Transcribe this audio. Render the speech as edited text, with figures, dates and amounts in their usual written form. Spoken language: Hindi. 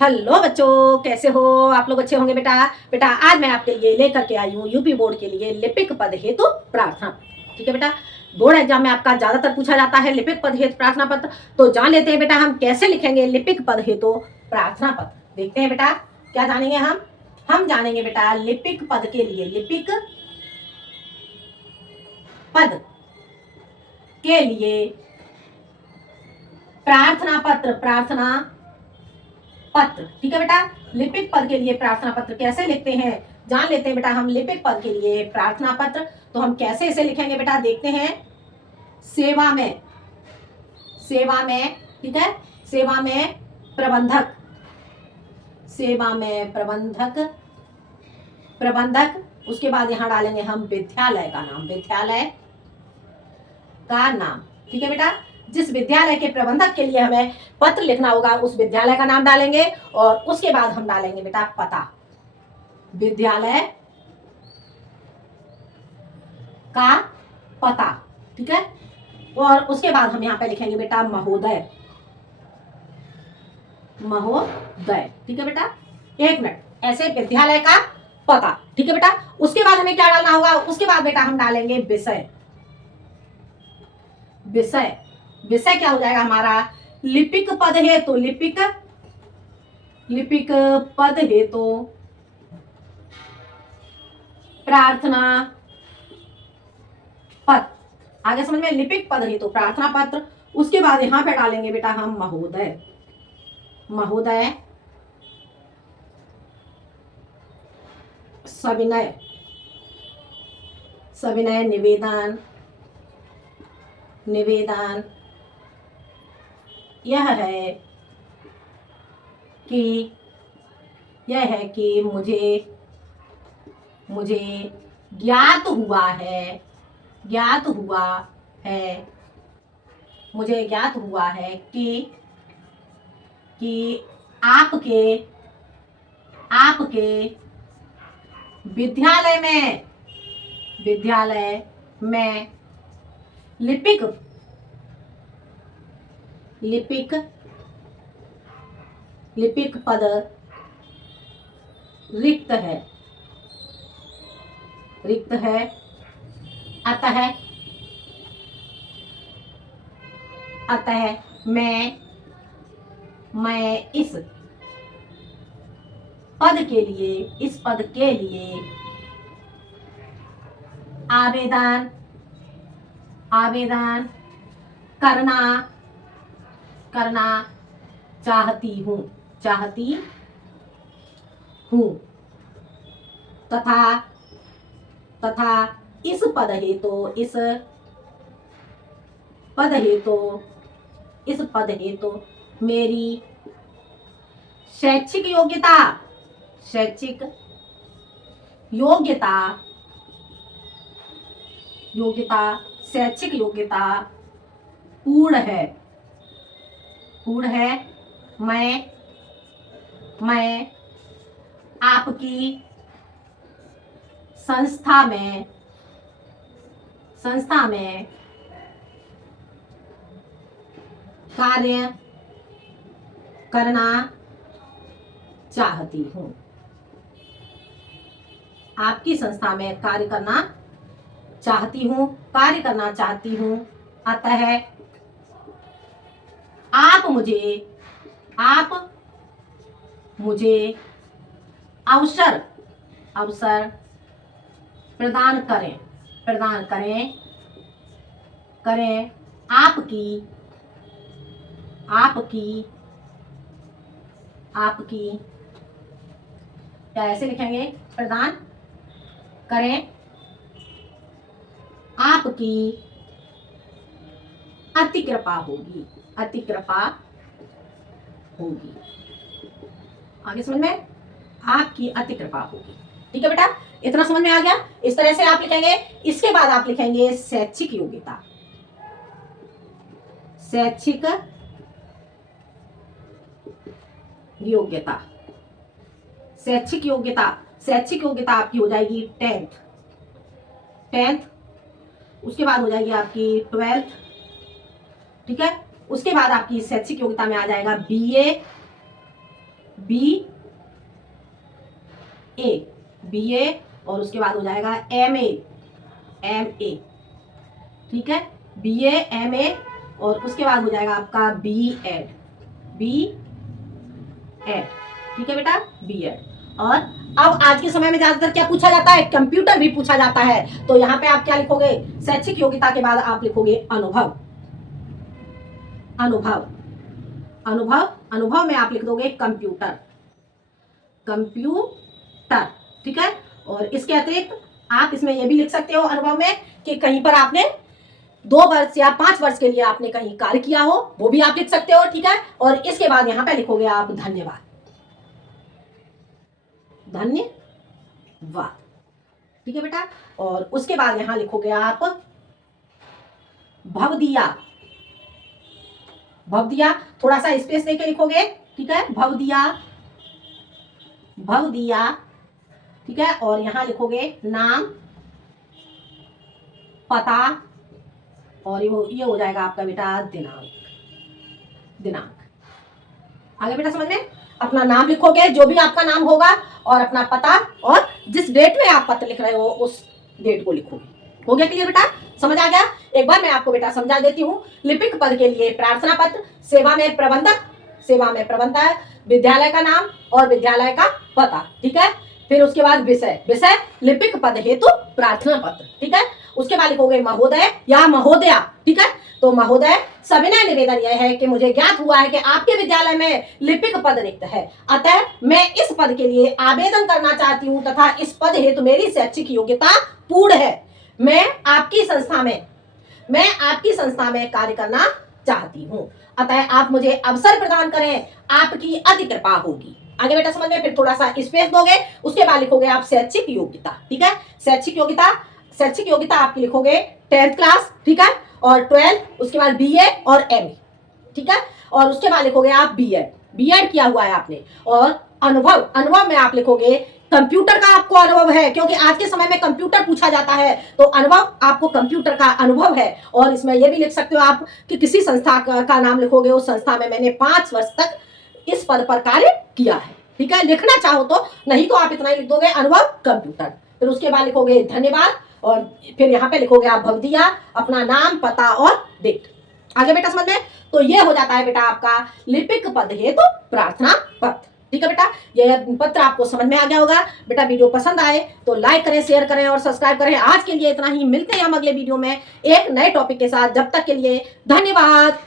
हेलो बच्चों, कैसे हो आप लोग? अच्छे होंगे बेटा। बेटा आज मैं आपके लिए लेकर के आई हूँ यूपी बोर्ड के लिए लिपिक पद हेतु प्रार्थना पत्र। ठीक है बेटा, बोर्ड एग्जाम में आपका ज्यादातर पूछा जाता है लिपिक पद हेतु प्रार्थना पत्र। तो जान लेते हैं बेटा हम कैसे लिखेंगे लिपिक पद हेतु प्रार्थना पत्र। देखते हैं बेटा क्या जानेंगे हम जानेंगे बेटा लिपिक पद के लिए, लिपिक पद के लिए प्रार्थना पत्र। ठीक है बेटा, लिपिक पद के लिए प्रार्थना पत्र कैसे लिखते हैं जान लेते हैं बेटा हम। लिपिक पद के लिए प्रार्थना पत्र तो हम कैसे इसे लिखेंगे बेटा, देखते हैं। सेवा में, ठीक है, सेवा में प्रबंधक, उसके बाद यहां डालेंगे हम विद्यालय का नाम। ठीक है बेटा, जिस विद्यालय के प्रबंधक के लिए हमें पत्र लिखना होगा उस विद्यालय का नाम डालेंगे और उसके बाद हम डालेंगे बेटा पता, विद्यालय का पता। ठीक है, और उसके बाद हम यहाँ पे लिखेंगे बेटा महोदय। ठीक है बेटा, एक मिनट, ऐसे विद्यालय का पता। ठीक है बेटा, उसके बाद हमें क्या डालना होगा, उसके बाद बेटा हम डालेंगे विषय क्या हो जाएगा हमारा, लिपिक पद है तो लिपिक पद है तो प्रार्थना पत्र। आगे समझ में, लिपिक पद है तो प्रार्थना पत्र। उसके बाद यहां पे डालेंगे बेटा हम महोदय, सविनय निवेदन यह है कि मुझे ज्ञात हुआ है कि आपके विद्यालय में लिपिक पद रिक्त है, अतः मैं इस पद के लिए आवेदन करना चाहती हूँ तथा इस पद हेतु मेरी शैक्षिक योग्यता पूर्ण है। मैं आपकी संस्था में कार्य करना चाहती हूँ। आपकी संस्था में कार्य करना चाहती हूँ। अतः आप मुझे अवसर प्रदान करें। आपकी क्या ऐसे लिखेंगे, प्रदान करें आपकी अति कृपा होगी। आगे समझ में, आपकी अति कृपा होगी। ठीक है बेटा, इतना समझ में आ गया। इस तरह से आप लिखेंगे। इसके बाद आप लिखेंगे शैक्षिक योग्यता। शैक्षिक योग्यता आपकी हो जाएगी 10th। उसके बाद हो जाएगी आपकी 12th। ठीक है, उसके बाद आपकी शैक्षिक योग्यता में आ जाएगा BA, BA और उसके बाद हो जाएगा MA, ठीक है, BA MA और उसके बाद हो जाएगा आपका B.Ed, ठीक है बेटा, B.Ed। और अब आज के समय में ज्यादातर क्या पूछा जाता है, कंप्यूटर भी पूछा जाता है। तो यहाँ पे आप क्या लिखोगे, शैक्षिक योग्यता के बाद आप लिखोगे अनुभव में आप लिख दोगे कंप्यूटर, ठीक है। और इसके अतिरिक्त आप इसमें ये भी लिख सकते हो अनुभव में कि कहीं पर आपने 2 वर्ष या 5 वर्ष के लिए आपने कहीं कार्य किया हो, वो भी आप लिख सकते हो, ठीक है। और इसके बाद यहाँ पे लिखोगे आप धन्यवाद, ठीक है बेटा। और उसके बाद यहाँ लिखोगे आप भवदिया, थोड़ा सा स्पेस देके लिखोगे, ठीक है, भवदिया, ठीक है। और यहाँ लिखोगे नाम, पता और ये हो जाएगा आपका बेटा दिनांक। आगे बेटा समझ में, अपना नाम लिखोगे जो भी आपका नाम होगा और अपना पता और जिस डेट में आप पत्र लिख रहे हो उस डेट को लिखोगे। हो गया क्लियर बेटा, समझ आ गया। एक बार मैं आपको बेटा समझा देती हूँ। लिपिक पद के लिए प्रार्थना पत्र, सेवा में प्रबंधक, विद्यालय का नाम और विद्यालय का पता, ठीक है। फिर उसके बाद विषय लिपिक पद हेतु प्रार्थना पत्र, ठीक है। उसके बाद लिखोगे महोदय या महोदया, ठीक है। तो महोदय, सविनय निवेदन यह है कि मुझे ज्ञात हुआ है कि आपके विद्यालय में लिपिक पद रिक्त है, अतः मैं इस पद के लिए आवेदन करना चाहती हूँ तथा इस पद हेतु मेरी शैक्षिक योग्यता पूर्ण है। मैं आपकी संस्था में कार्य करना चाहती हूँ, अतः आप मुझे अवसर प्रदान करें, आपकी अति कृपा होगी। आगे बेटा समझ में, फिर थोड़ा सा स्पेस दोगे, उसके बाद लिखोगे आप शैक्षिक योग्यता, ठीक है। शैक्षिक योग्यता आपकी लिखोगे 10th क्लास, ठीक है, और 12, उसके बाद BA और MA, ठीक है। और उसके बाद लिखोगे आप B.Ed किया हुआ है आपने। और अनुभव में आप लिखोगे कंप्यूटर का आपको अनुभव है, क्योंकि आज के समय में कंप्यूटर पूछा जाता है, तो अनुभव आपको कंप्यूटर का अनुभव है। और इसमें यह भी लिख सकते हो आप कि किसी संस्था का नाम लिखोगे, उस संस्था में मैंने 5 वर्ष तक इस पद पर कार्य किया है, ठीक है। लिखना चाहो तो, नहीं तो आप इतना ही लिख दोगे अनुभव कंप्यूटर। फिर उसके बाद लिखोगे धन्यवाद और फिर यहाँ पे लिखोगे आप भवदिया, अपना नाम, पता और डेट। आगे बेटा समझ में, तो ये हो जाता है बेटा आपका लिपिक पद हेतु प्रार्थना पत्र, ठीक है बेटा। ये पत्र आपको समझ में आ गया होगा बेटा। वीडियो पसंद आए तो लाइक करें, शेयर करें और सब्सक्राइब करें। आज के लिए इतना ही, मिलते हैं हम अगले वीडियो में एक नए टॉपिक के साथ। जब तक के लिए धन्यवाद।